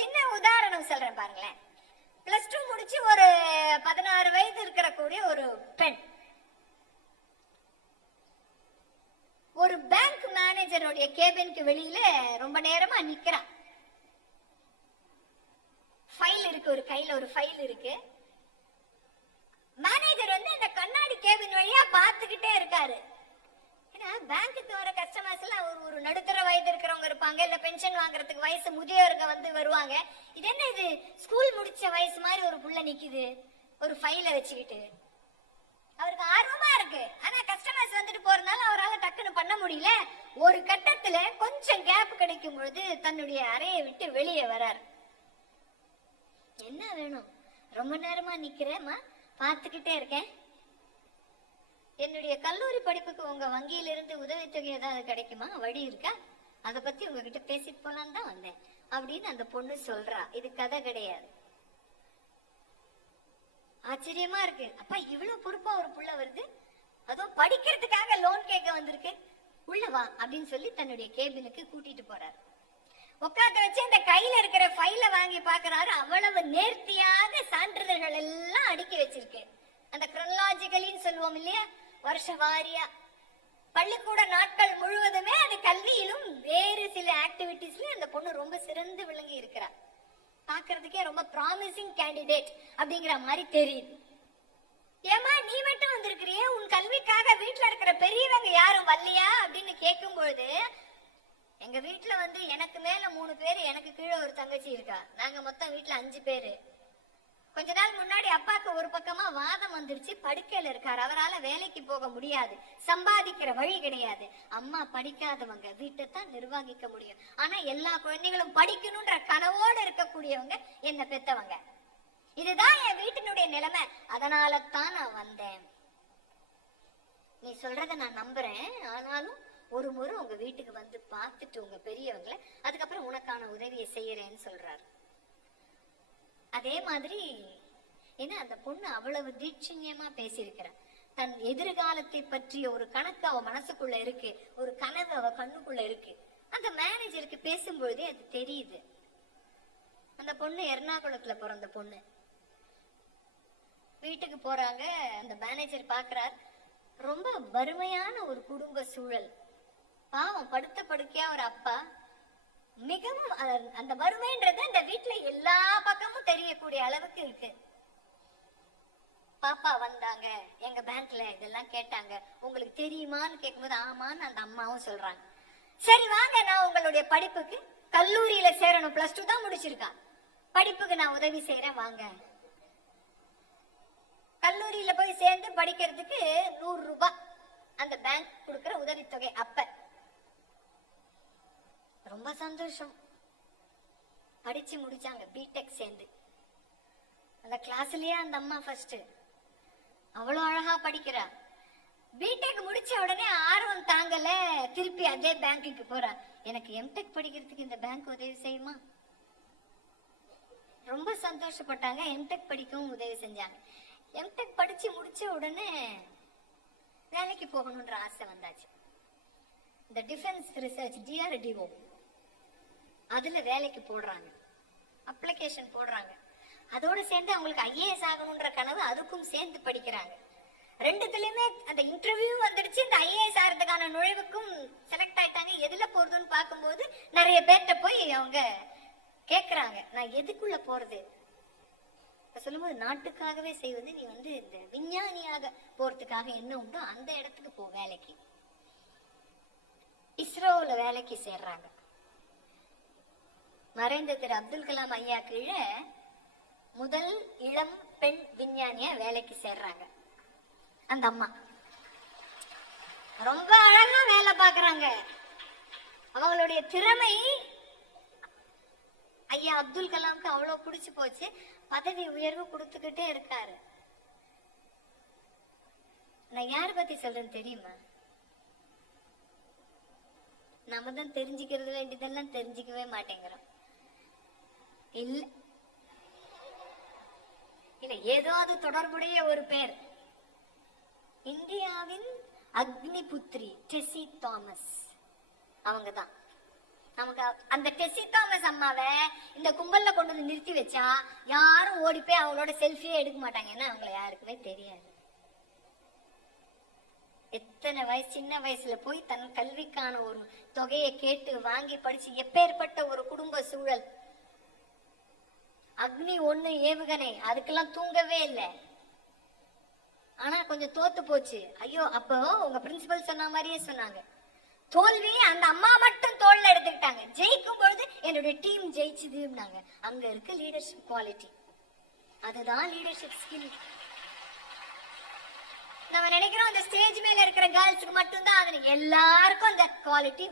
சின்ன உதாரணம் சொல்றேன் பாருங்களேன். பிளஸ் டூ முடிச்சு ஒரு பதினாறு வயது இருக்கிற கூடிய ஒரு பெண். ஒரு பேங்க் மேனேஜருடைய கேபினுக்கு வெளியில ரொம்ப நேரமா நிக்கிறான் ஃபைல் இருக்கு ஒரு கையில ஒரு ஃபைல் இருக்கு. மேனேஜர் வந்து அந்த கண்ணாடி கேபின் வழியா பார்த்துக்கிட்டே இருக்காரு ஏன்னா பேங்க்குக்கு வர கஸ்டமர்ஸ் எல்லாம் ஒரு நடுத்தர வயது இருக்கிறவங்க இருப்பாங்க இல்ல பென்ஷன் வாங்குறதுக்கு வயசு முதியோருங்க வந்து வருவாங்க. இது என்ன இது? ஸ்கூல் முடிச்ச வயசு மாதிரி ஒரு புள்ள நிக்குது. ஒரு ஃபைல வச்சுக்கிட்டு. அவருக்கு ஆர்வமா இருக்கு. ஆனா கஸ்டமர்ஸ் வந்துட்டு போறதுனால அவரால டக்குன்னு பண்ண முடியல. ஒரு கட்டத்துல கொஞ்சம் கேப் கிடைக்கும் பொழுது தன்னுடைய அறையை விட்டு வெளியே வரார். என்ன வேணும்? ரொம்ப நேரமா நிக்கிறேம்மா. பார்த்துக்கிட்டே இருக்கேன். என்னுடைய கல்லூரி படிப்புக்கு உங்க வங்கியில இருந்து உதவித்தொகை ஏதாவது கிடைக்குமா? வழி இருக்கா? அத பத்தி உங்ககிட்ட பேசிட்டு போலான்னு தான் வந்தேன். அப்படின்னு அந்த பொண்ணு சொல்றா. இது கதை கிடையாது. ஆச்சரியமா இருக்கு. அப்பா இவ்வளவு பொறுப்பா ஒரு புள்ள வருது. அதுவும் படிக்கிறதுக்காக லோன் கேட்க வந்திருக்கு. உள்ள வா அப்படின்னு சொல்லி தன்னுடைய கேபினுக்கு கூட்டிட்டு போறாரு. உட்காந்து வச்சு அந்த கையில இருக்கிற ஃபைல வாங்கி பாக்குறாரு அவ்வளவு நேர்த்தியாக சான்றிதழ்கள் எல்லாம் அடுக்கி வச்சிருக்கு. அந்த குரலாஜிக்கலின்னு சொல்லுவோம் இல்லையா? வருஷ வாரியா. பள்ளிக்கூட நாட்கள் முழுவதுமே அது கல்வியிலும் வேறு சில ஆக்டிவிட்டிஸ்லயும் அந்த பொண்ணு ரொம்ப சிறந்து விளங்கி இருக்கிறா. பாக்குறதுக்கே ரொம்ப ப்ராமிசிங் கேண்டிடேட் அப்படிங்கிற மாதிரி தெரியுது. ஏமா நீ மட்டும் வந்திருக்கிறிய? உன் கல்விக்காக வீட்டுல இருக்கிற பெரியவங்க யாரும் வரலையா? அப்படின்னு கேட்கும் பொழுது எங்க வீட்டுல வந்து எனக்கு மேல மூணு பேரு எனக்கு கீழே ஒரு தங்கச்சி இருக்கா. நாங்க மொத்தம் வீட்டுல அஞ்சு பேரு. கொஞ்ச நாள் முன்னாடி அப்பாக்கு ஒரு பக்கமா வாதம் வந்துருச்சு. படுக்கையில இருக்காரு. அவரால வேலைக்கு போக முடியாது. சம்பாதிக்கிற வழி கிடையாது. அம்மா படிக்காதவங்க வீட்டை தான் நிர்வகிக்க முடியும். ஆனா எல்லா குழந்தைகளும் படிக்கணும்ன்ற கனவோடு இருக்கக்கூடியவங்க என்ன பெத்தவங்க? இதுதான் என் வீட்டினுடைய நிலைமை. அதனால தான் நான் வந்தேன். நீ சொல்றத நான் நம்புறேன். ஆனாலும் ஒரு முறை உங்க வீட்டுக்கு வந்து பார்த்துட்டு உங்க பெரியவங்களை அதுக்கப்புறம் உனக்கான உதவியை செய்யறேன்னு சொல்றாரு. அதே மாதிரி ஏன்னா அந்த பொண்ணு அவ்வளவு தீட்சண்யமா பேசியிருக்கிறா. தன் எதிர்காலத்தை பற்றிய ஒரு கணக்கு அவ மனசுக்குள்ள இருக்கு. ஒரு கனவு அவ கண்ணுக்குள்ள இருக்கு. அந்த மேனேஜருக்கு பேசும்பொழுதே அது தெரியுது. அந்த பொண்ணு எர்ணாகுளத்துல பிறந்த பொண்ணு. வீட்டுக்கு போறாங்க. அந்த மேனேஜர் பாக்குறார். ரொம்ப வறுமையான ஒரு குடும்ப சூழல். பாவம் படுத்த படுக்கையா ஒரு அப்பா. மிகவும் அந்த வறுமைன்றது அந்த வீட்டுல எல்லா பக்கமும் தெரியக்கூடிய அளவுக்கு இருக்கு. பாப்பா வந்தாங்க எங்க பேங்க்ல இதெல்லாம் கேட்டாங்க. உங்களுக்கு தெரியுமான்னு கேட்கும்போது ஆமான்னு அந்த அம்மாவும் சொல்றாங்க. சரி வாங்க நான் உங்களுடைய படிப்புக்கு கல்லூரியில சேரணும். பிளஸ் டூ தான் முடிச்சிருக்கான் படிப்புக்கு நான் உதவி செய்யறேன் வாங்க. கல்லூரியில போய் சேர்ந்து படிக்கிறதுக்கு நூறு ரூபாய் அந்த பேங்க் கொடுக்கிற உதவித்தொகை அப்ப. ரொம்ப சந்தோஷம். படிச்சு முடிச்சாங்க பிடெக் சேர்ந்து. அந்த கிளாஸ்லயே அந்த அம்மா ஃபர்ஸ்ட் அவ்வளவு அழகா படிக்கிறா. பிடெக் முடிச்ச உடனே ஆர்வம் தாங்கல திருப்பி அதே பேங்க்குக்கு போறா. எனக்கு எம்டெக் படிக்கிறதுக்கு இந்த பேங்க் உதவி செய்யுமா? ரொம்ப சந்தோஷப்பட்டாங்க. எம்டெக் படிக்கவும் உதவி செஞ்சாங்க. எம்டெக் படிச்சு முடிச்ச உடனே வேலைக்கு போகணும்ன்ற ஆசை வந்தாச்சு. இந்த டிஃபென்ஸ் ரிசர்ச் டிஆர்டிஓ அதுல வேலைக்கு போடுறாங்க. அப்ளிகேஷன் போடுறாங்க. அதோட சேர்ந்து அவங்களுக்கு ஐஏஎஸ் ஆகணும்ன்ற கனவு அதுக்கும் சேர்ந்து படிக்கிறாங்க. ரெண்டுத்துலயுமே அந்த இன்டர்வியூ வந்துடுச்சு. இந்த ஐஏஎஸ் ஆகிறதுக்கான நுழைவுக்கும் செலக்ட் ஆயிட்டாங்க. எதுல போறதுன்னு பார்க்கும்போது நிறைய பேர்கிட்ட போய் அவங்க கேக்குறாங்க. நான் எதுக்குள்ள போறது? சொல்லும்போது நாட்டுக்காகவே செய்வது நீ வந்து இந்த விஞ்ஞானியாக போறதுக்காக என்ன உண்டோ அந்த இடத்துக்கு போ வேலைக்கு. இஸ்ரோவில் வேலைக்கு சேர்றாங்க. மறைந்த திரு அப்துல் கலாம் ஐயா கீழே முதல் இளம் பெண் விஞ்ஞானியா வேலைக்கு சேர்றாங்க. அந்த அம்மா. ரொம்ப அழகா வேலை பார்க்கறாங்க. அவங்களுடைய திறமை ஐயா அப்துல் கலாம்க்கு அவ்வளவு பிடிச்சு போச்சு. பதவி உயர்வு கொடுத்துக்கிட்டே இருக்காரு. நான் யார பத்தி சொல்றேன்னு தெரியுமா? நம்ம தான் தெரிஞ்சுக்கிறது வேண்டியதெல்லாம் தெரிஞ்சுக்கவே மாட்டேங்கிறோம். இல்ல. இல்ல ஏதாவது தொடர்புடைய ஒரு பேர். இந்தியாவின் அக்னி புத்ரி டெசி தாமஸ். அவங்க தான் நமக்கு அந்த டெசி தாமஸ் அம்மாவை இந்த கும்பல்ல கொண்டு வந்து நிறுத்தி வச்சா யாரும் ஓடி போய் அவங்களோட செல்ஃபியே எடுக்க மாட்டாங்க. ஏன்னா அவங்கள யாருக்குமே தெரியாது. எத்தனை வயசு சின்ன வயசுல போய் தன் கல்விக்கான ஒரு தொகையை கேட்டு வாங்கி படிச்சு எப்பேற்பட்ட ஒரு குடும்ப சூழல் அக்னி ஒண்ணு ஏவுகணை. அதுக்கெல்லாம் தூங்கவே இல்லை. ஆனா கொஞ்சம் தோத்து போச்சு. ஐயோ அப்போ உங்க பிரின்சிபல் சொன்ன மாதிரியே சொன்னாங்க. தோல்வி அந்த அம்மா மட்டும் தோல்ல எடுத்துக்கிட்டாங்க. ஜெயிக்கும் பொழுது என்னுடைய டீம் ஜெயிச்சுதுன்னாங்க. அங்க இருக்க லீடர்ஷிப் குவாலிட்டி அதுதான் லீடர்ஷிப் ஸ்கில் நம்ம நினைக்கிறோம் அந்த ஸ்டேஜ் மேல இருக்கிற கேர்ள்ஸுக்கு மட்டும்தான் அது. எல்லாருக்கும் அந்த குவாலிட்டி